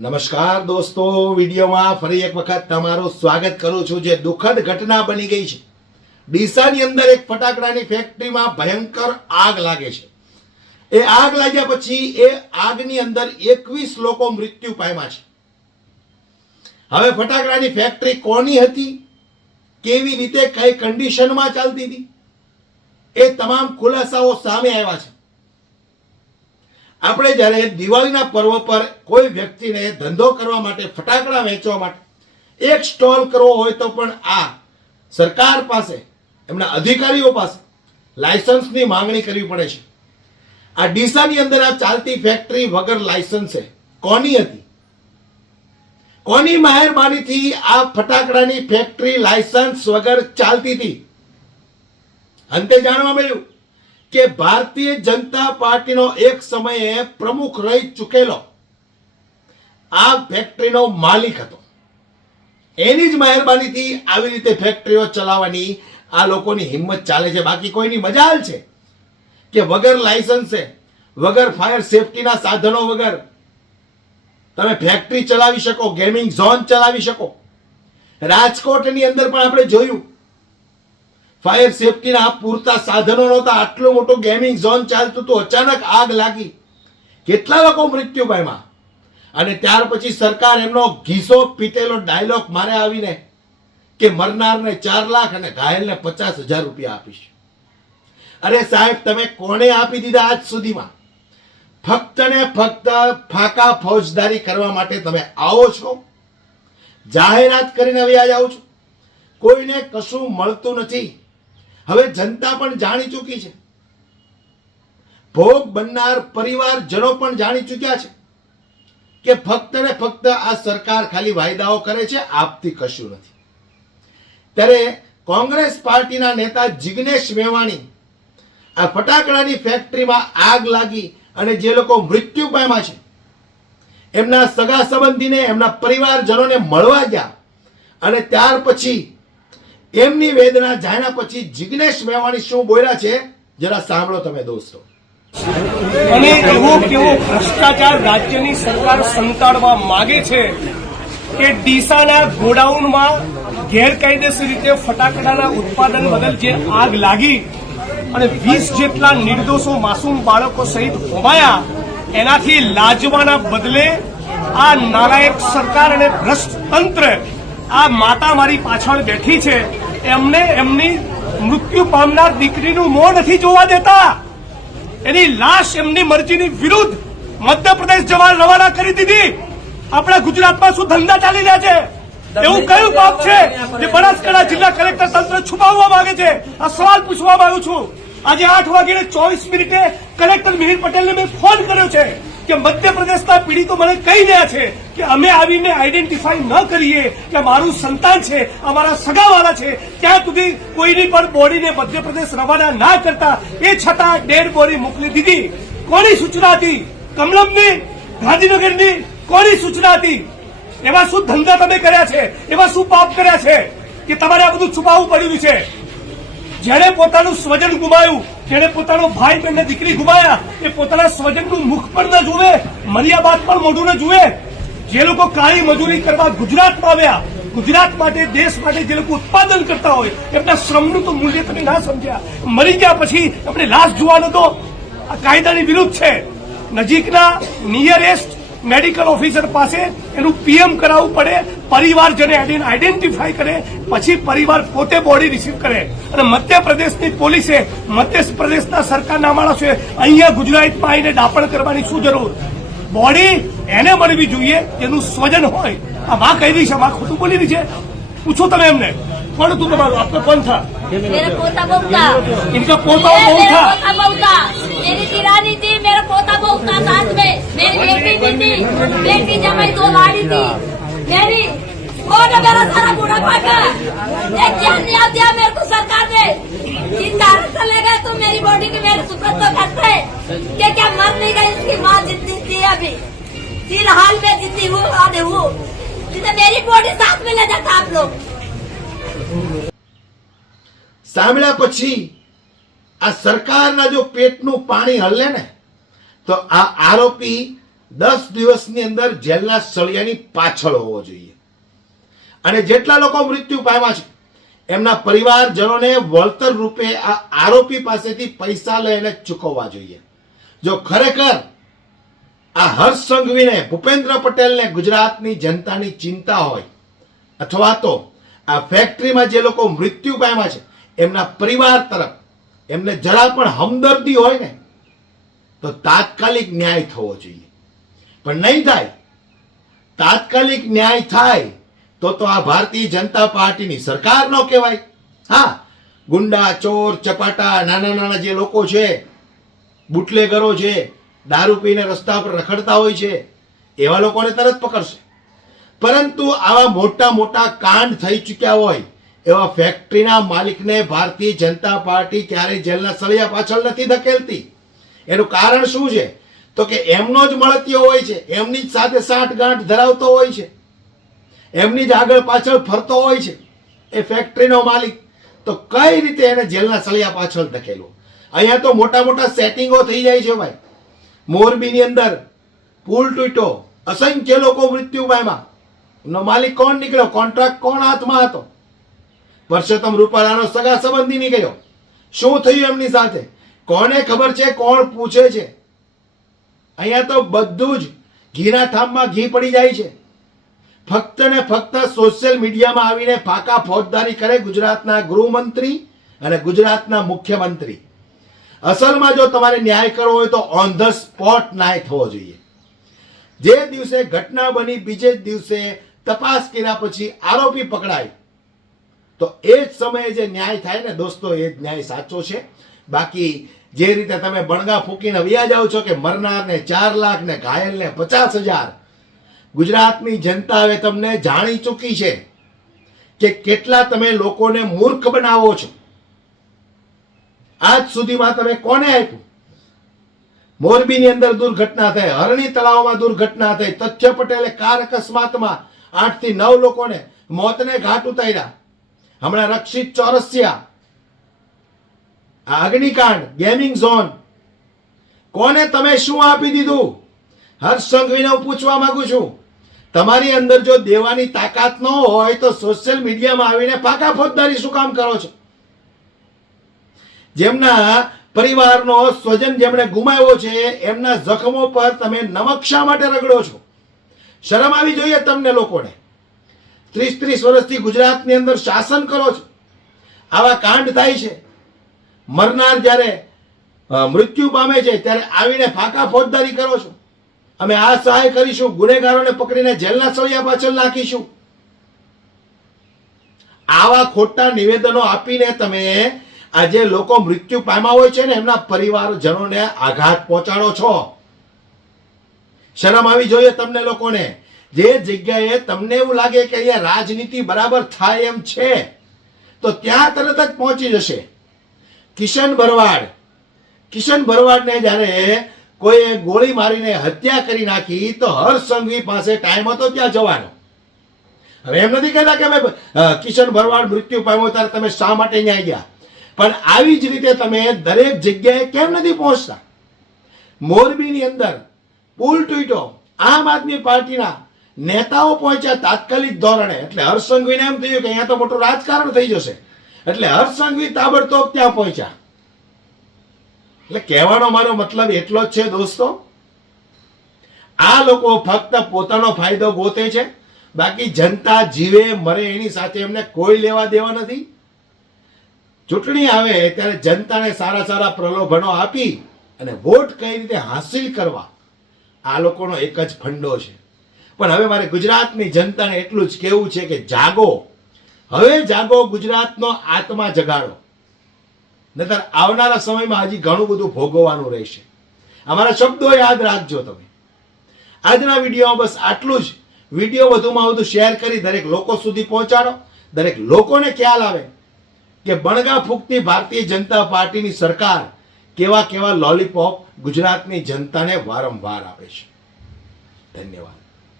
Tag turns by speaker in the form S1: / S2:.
S1: નમસ્કાર દોસ્તો, વિડીયોમાં ફરી એક વખત તમારું સ્વાગત કરું છું જે દુઃખદ ઘટના બની ગઈ છે. ડીસાની અંદર એક ફટાકડાની ફેક્ટરીમાં ભયંકર આગ લાગે છે. એ આગ લાગ્યા પછી એ આગની અંદર એકવીસ લોકો મૃત્યુ પામ્યા છે. હવે ફટાકડાની ફેક્ટરી કોની હતી? કેવી રીતે, કઈ કન્ડિશનમાં ચાલતી હતી? એ તમામ ખુલાસાઓ સામે આવ્યા છે. આપણે જ્યારે દિવાળીના પર્વ પર કોઈ વ્યક્તિને ધંધો કરવા માટે ફટાકડા વેચવા માટે એક સ્ટોલ કરવો હોય તો પણ આ સરકાર પાસે, એમના અધિકારીઓ પાસે લાયસન્સની માંગણી કરવી પડે છે. આ ડીસાની અંદર આ ચાલતી ફેક્ટરી વગર લાયસન્સે કોની હતી? કોની મહેરબાનીથી આ ફટાકડાની ફેક્ટરી લાયસન્સ વગર ચાલતી હતી? અંતે જાણવા મળ્યું કે ભારતીય જનતા પાર્ટીનો એક સમયે પ્રમુખ રહી ચૂકેલો. આ ફેક્ટરીનો માલિક હતો. એની જ મહેરબાનીથી આવી રીતે ફેક્ટરીઓ ચલાવવાની આ લોકોની હિંમત ચાલે છે. બાકી કોઈની મજાલ છે? કે વગર લાયસન્સે, વગર ફાયર સેફટીના સાધનો વગર તમે ફેક્ટરી ચલાવી શકો ગેમિંગ ઝોન ચલાવી શકો? રાજકોટની અંદર પણ આપણે જોયું ફાયર સેફટીના પૂરતા સાધનો નહોતા. આટલું મોટું ગેમિંગ ઝોન ચાલતું હતું. અચાનક આગ લાગી. કેટલા લોકો મૃત્યુ પામ્યા? અને ત્યાર પછી સરકાર એમનો ઘીસો પીટેલો ડાયલોગ મારે આવીને કે મરનારને ચાર લાખ અને ઘાયલને પચાસ હજાર રૂપિયા આપીશ. અરે સાહેબ, તમે કોણે આપી દીધા આજ સુધીમાં? ફક્ત ને ફક્ત ફાકા ફૌજદારી કરવા માટે તમે આવો છો? જાહેરાત કરીને હવે આજ આવું છું. કોઈને કશું મળતું નથી. હવે જનતા પણ જાણી ચૂકી છે. ભોગ બનનાર પરિવારજનો પણ જાણી ચૂક્યા છે કે ફક્ત ને ફક્ત આ સરકાર ખાલી વાયદાઓ કરે છે, આપતી કશું નથી. ત્યારે કોંગ્રેસ પાર્ટીના નેતા જિગ્નેશ મેવાણી આ ફટાકડાની ફેક્ટરીમાં આગ લાગી અને જે લોકો મૃત્યુ પામ્યા છે, એમના સગા સંબંધીને એમના પરિવારજનોને મળવા ગયા અને ત્યાર પછી એમની વેદના જાણ્યા પછી જિગ્નેશ મેવાણી શું બોલ્યા છે? જરા સાંભળો તમે દોસ્તો.
S2: અને એવો કેવો ભ્રષ્ટાચાર રાજ્યની સરકાર સંતાડવા માંગે છે કે ડીસાના ગોડાઉનમાં ગેરકાયદેસર રીતે ફટાકડાના ઉત્પાદન બદલ જે આગ લાગી અને વીસ જેટલા નિર્દોષો માસૂમ બાળકો સહિત હોમાયા એનાથી લાજવાના બદલે આ નાલાયક સરકાર અને ભ્રષ્ટ તંત્ર આ માતા મારી પાછળ બેઠી છે. એમને એમની મૃત્યુ પામનાર દીકરીનું મોં નથી જોવા દેતા. એની લાશ એમની મરજીની વિરુદ્ધ મધ્યપ્રદેશ જવા રવાના કરી દીધી. આપણા ગુજરાતમાં શું ધંધા ચાલી રહ્યા છે? એવું કયું પાપ છે જે બનાસકાંઠા જિલ્લા કલેક્ટર તંત્ર છુપાવવા માંગે છે? આ સવાલ પૂછવા માંગુ છું. આજે આઠ વાગે ચોવીસ મિનિટે કલેક્ટર મિહિર પટેલને મેં ફોન કર્યો છે. કે મધ્યપ્રદેશના પીડિતો મને કહી રહ્યા છે કે અમે આવીને આઈડેન્ટિફાઈ ન કરીએ કે મારું સંતાન છે, અમારા સગાવાળા છે. ત્યાં સુધી કોઈની પણ બોડીને મધ્યપ્રદેશ રવાના ના કરતા, એ છતાં ડેડ બોડી મોકલી દીધી. કોની સૂચના હતી? કમલમની? ગાંધીનગરની? કોની સૂચના હતી? એવા શું ધંધા તમે કર્યા છે? એવા શું પાપ કર્યા છે? કે તમારે આ બધું છુપાવવું પડ્યું છે? જેણે પોતાનું સ્વજન ગુમાયું જેણે પોતાનો ભાઈ બહેન દીકરી ગુમાયા, એ પોતાના સ્વજનનું મુખ પણ ન જુએ મર્યા બાદ પણ મોઢું ન જુએ. જે લોકો કાળી મજૂરી કરવા ગુજરાતમાં આવ્યા, ગુજરાત માટે, દેશ માટે જે લોકો ઉત્પાદન કરતા હોય, એમના શ્રમનું તો મૂલ્ય તમે ના સમજ્યા. મરી ગયા પછી એમને લાશ જોવાનો તો આ કાયદાની વિરુદ્ધ છે. નજીકના નિયરેસ્ટ મેડિકલ ઓફિસર પાસે એનું પીએમ કરાવવું પડે પરિવારજને જેને કરે પછી પરિવાર પોતે બોડી રિસીવ કરે. અને મધ્યપ્રદેશની પોલીસે મધ્યપ્રદેશના સરકારના માણસોએ અહીંયા ગુજરાતમાં આવીને દાપણ કરવાની શું જરૂર? બોડી એને મળવી જોઈએ જેનું સ્વજન હોય. આ માં કહી રહી છે માં ખોટું બોલી રહી છે. પૂછો તમે એમને. પણ તું તમારું? આપનો કોણ
S3: થાય ઇનકા પોતા બહુ
S2: થા. पोता
S3: ये
S2: बहू
S3: मेरा
S2: था
S3: पोता बहू था मेरी दिरानी थी मेरा पोता बहू था साथ में मेरी बेटी भी थी बेटी जमाई दो लाड़ी थी मेरी कौन है मेरा सारा बूढ़ा पाका ये क्या नहीं दिया मेरे को सरकार ने जिस कारण से ले गए तो मेरी बॉडी की मेरे सुखद तो करते कि क्या मर नहीं गई इसकी माँ जितनी थी अभी फिलहाल में जितनी हूँ आधे हूँ जिसे मेरी बॉडी साथ में ले जाता आप लोग
S1: સાંભળ્યા પછી આ સરકારના જો પેટનું પાણી હલે ને તો આ આરોપી દસ દિવસની અંદર જેલના સળિયાની પાછળ હોવો જોઈએ. અને જેટલા લોકો મૃત્યુ પામ્યા છે, એમના પરિવારજનોને વળતર રૂપે આ આરોપી પાસેથી પૈસા લઈને ચૂકવવા જોઈએ. જો ખરેખર આ હર્ષ સંઘવીને ભૂપેન્દ્ર પટેલને ગુજરાતની જનતાની ચિંતા હોય, અથવા તો આ ફેક્ટરીમાં જે લોકો મૃત્યુ પામ્યા છે, એમના પરિવાર તરફ એમને જરા પણ હમદર્દી હોય ને તો તાત્કાલિક ન્યાય થવો જોઈએ. પણ નહીં થાય, તાત્કાલિક ન્યાય થાય તો તો આ ભારતીય જનતા પાર્ટીની સરકાર નો કહેવાય. હા, ગુંડા, ચોર, ચપાટા, નાના નાના જે લોકો છે, બુટલેગરો છે, દારૂ પીને રસ્તા પર રખડતા હોય છે, એવા લોકોને તરત પકડશે. પરંતુ આવા મોટા મોટા કાંડ થઈ ચૂક્યા હોય, એવા ફેક્ટરીના માલિકને ભારતીય જનતા પાર્ટી ક્યારેય જેલના સળિયા પાછળ નથી ધકેલતી. એનું કારણ શું છે? તો કે એમનો જ મળતિયો હોય છે. એમની જ સાથે સાઠ ગાંઠ ધરાવતો હોય છે. એમની જ આગળ પાછળ ફરતો હોય છે. એ ફેક્ટરીનો માલિક. તો કઈ રીતે એને જેલના સળિયા પાછળ ધકેલવો અહીંયા તો મોટા મોટા સેટિંગો થઈ જાય છે ભાઈ. મોરબીની અંદર પુલ તૂટ્યો. અસંખ્ય લોકો મૃત્યુ પામ્યા. એમનો માલિક કોણ નીકળ્યો? કોન્ટ્રાક્ટ કોણ હાથમાં હતો? પરસોત્તમ રૂપાલાનો સગા સંબંધી નીકળ્યો. શું થયું એમની સાથે? કોને ખબર છે? કોણ પૂછે છે? અહીંયા તો બધું જ ઘીના ઠામમાં ઘી પડી જાય છે. ફક્ત ને ફક્ત સોશિયલ મીડિયામાં આવીને ફાકા ફોજદારી કરે ગુજરાતના ગૃહમંત્રી અને ગુજરાતના મુખ્યમંત્રી. અસલમાં જો તમારે ન્યાય કરવો હોય તો ઓન ધ સ્પોટ ન્યાય થવો જોઈએ. જે દિવસે ઘટના બની, બીજે જ દિવસે તપાસ કર્યા પછી આરોપી પકડાય. તો એ જ સમયે જે ન્યાય થાય ને દોસ્તો, એ જ ન્યાય સાચો છે. બાકી જે રીતે તમે બણગા ફૂકીને વ્યા જાઓ છો કે મરનારને ચાર લાખ ને ઘાયલને પચાસ હજાર, ગુજરાતની જનતા હવે તમને જાણી ચૂકી છે કે કેટલા તમે લોકોને મૂર્ખ બનાવો છો. આજ સુધીમાં તમે કોને આપ્યું? મોરબીની અંદર દુર્ઘટના થઈ, હરણી તળાવમાં દુર્ઘટના થઈ, તથ્ય પટેલે કાર અકસ્માતમાં આઠથી નવ લોકોને મોતને ઘાટ ઉતાર્યા. હમણાં રક્ષિત ચોરસિયા આ અગ્નિકાંડ ગેમિંગ ઝોન કોને તમે શું આપી દીધું? હર્ષ સંઘવીને હું પૂછવા માંગુ છું. તમારી અંદર જો દેવાની તાકાત ન હોય તો સોશિયલ મીડિયામાં આવીને પાકા ફોજદારી શું કામ કરો છો? જેમના પરિવારનો સ્વજન જેમણે ગુમાવ્યો છે, એમના જખમો પર તમે નમક શા માટે રગડો છો? શરમ આવી જોઈએ તમને લોકોને. ત્રીસ ત્રીસ વર્ષથી ગુજરાતની અંદર શાસન કરો છો. આવા કાંડ થાય છે. મરનાર જ્યારે મૃત્યુ પામે છે, ત્યારે આવીને ફાકા ફોજદારી કરો છો. અમે આ સહાય કરીશું, ગુનેગારોને પકડીને જેલના સળિયા પાછળ નાખીશું. આવા ખોટા નિવેદનો આપીને તમે આજે લોકો મૃત્યુ પામ્યા હોય છે ને, એમના પરિવારજનોને આઘાત પહોંચાડો છો. શરમ આવી જોઈએ તમને લોકોને. જે જગ્યાએ તમને એવું લાગે કે અહીંયા રાજનીતિ બરાબર થાય એમ છે, તો ત્યાં તરત જ પહોંચી જશે. કિશન ભરવાડ કિશન ભરવાડને જ્યારે કોઈએ ગોળી મારીને હત્યા કરી નાખી, તો હર્ષ સંઘવી પાસે ટાઈમ હતો ત્યાં જવાનો. હવે એમ નથી કહેતા કે અમે કિશન ભરવાડ મૃત્યુ પામ્યો ત્યારે તમે શા માટે ન્યાય ગયા? પણ આવી જ રીતે તમે દરેક જગ્યાએ કેમ નથી પહોંચતા? મોરબીની અંદર પુલ તૂટ્યો. આમ આદમી પાર્ટીના નેતાઓ પહોંચ્યા તાત્કાલિક ધોરણે. એટલે હર્ષ એમ થયું કે અહીંયા તો મોટું રાજકારણ થઈ જશે. એટલે હર્ષસંઘવી તાબડતોબ ત્યાં પહોંચ્યા. એટલે કહેવાનો મારો મતલબ એટલો જ છે દોસ્તો, આ લોકો ફક્ત પોતાનો ફાયદો ગોતે છે, બાકી જનતા જીવે, મરે એની સાથે એમને કોઈ લેવા દેવા નથી. ચૂંટણી આવે ત્યારે જનતાને સારા સારા પ્રલોભનો આપી અને વોટ કઈ રીતે હાંસિલ કરવા, આ લોકોનો એક જ ફંડો છે. પણ હવે મારે ગુજરાતની જનતાને એટલું જ કહેવું છે કે જાગો. હવે જાગો ગુજરાતનો આત્મા જગાડો. નહીતર આવનારા સમયમાં હજી ઘણું બધું ભોગવવાનું રહેશે. અમારા શબ્દો યાદ રાખજો તમે. આજના વિડીયોમાં બસ આટલું જ. વીડિયો વધુમાં વધુ શેર કરી દરેક લોકો સુધી પહોંચાડો. દરેક લોકોને ખ્યાલ આવે કે બણગા ફૂકતી ભારતીય જનતા પાર્ટીની સરકાર કેવા કેવા લોલીપોપ ગુજરાતની જનતાને વારંવાર આપે છે. ધન્યવાદ.